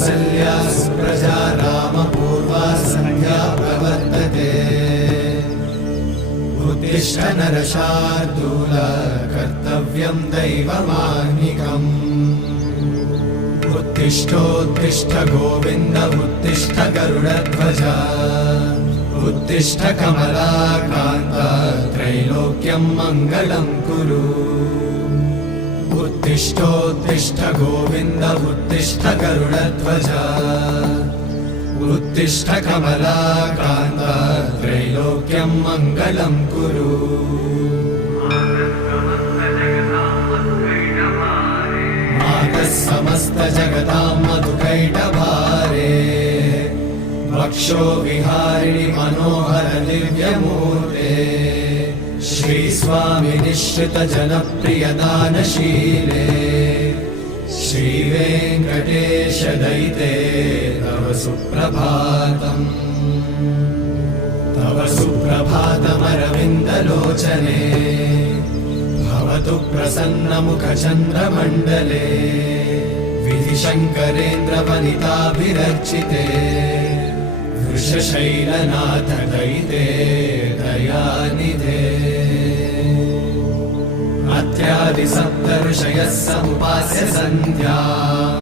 कौसल्या सुप्रजा रामपूर्वा सन्ध्या प्रवर्तते। उत्तिष्ठ नरशार्दूल कर्तव्यं दैवमाह्निकम्। उत्तिष्ठोत्तिष्ठ गोविन्द उत्तिष्ठ गरुडध्वज। उत्तिष्ठ कमलाकान्त त्रैलोक्यं मङ्गलं कुरु। उत्तिष्ठोत्तिष्ठ गोविन्द उत्तिष्ठ गरुडध्वज। उत्तिष्ठ कमलाकान्त त्रैलोक्यं मङ्गलं कुरु। मातः समस्त जगतां मधुकैटभारे। वक्षो विहारिणि मनोहर दिव्यमूर्ते। श्रीस्वामि निश्चित जनप्रिय दानशीले। श्रीवेङ्कटेश दयिते तव सुप्रभातम्। तव सुप्रभातमरविन्दलोचने। भवतु प्रसन्नमुखचन्द्रमण्डले। विधिशङ्करेन्द्रवनिताभिरर्चिते। वृषशैलनाथ दयिते दयानिधे। अत्यादि सप्त ऋषयः समुपास्य सन्ध्या।